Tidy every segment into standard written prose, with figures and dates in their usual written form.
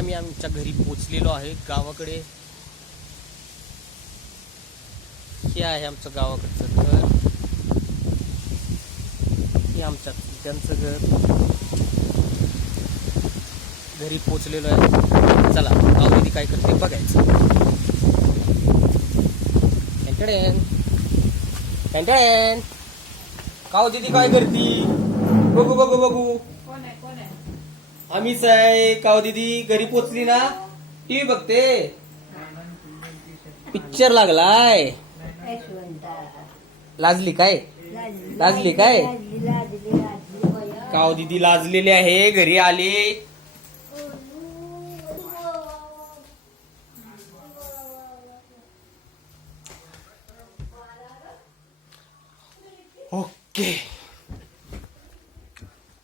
आम्ही आमच्या घरी पोचलेलो आहे गावाकडे. हे आहे आमचं गावाकडचं घर. हे आमच्या त्यांचं घर. घरी पोचलेलो आहे. चला गावदीदी काय करते बघायचं. गावदीदी काय करती बघू बघू बघू. आम्हीच आहे. गावदीदी घरी पोचली ना, टीव्ही बघते. पिक्चर लागलाय. लाजली काय? लाजली काय? गावदीदी लाजलेली आहे. घरी आली. ओके.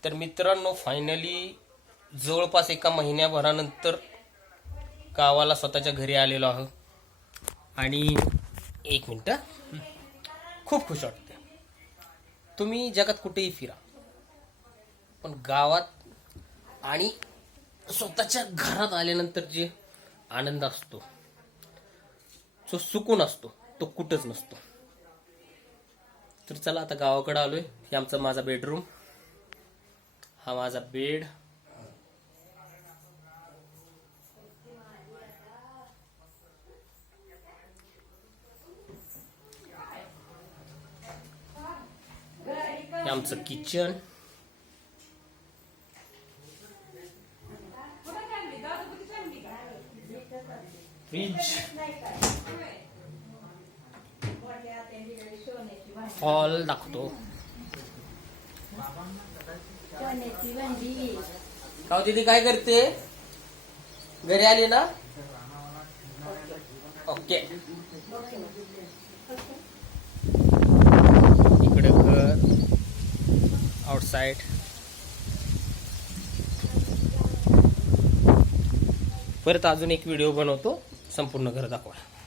तर मित्रांनो, फायनली जवळपास एका महिन्याभरानंतर गावाला स्वतःच्या घरी आलेलो आहोत. आणि एक मिनिट, खूप खुश वाटते. तुम्ही जगात कुठेही फिरा, पण गावात आणि स्वतःच्या घरात आल्यानंतर जे आनंद असतो, जो सुकून असतो, तो कुठंच नसतो. तर चला आता गावाकडे आलोय. हे आमचा माझा बेडरूम. हा माझा बेड. हे आमचं किचन. फ्रीज. हॉल दाखवतो. गावदीदी काय करते? घरी आली ना? ओके. इकडे घर, आउटसाइड. परत अजून एक व्हिडिओ बनवतो, संपूर्ण घर दाखवा.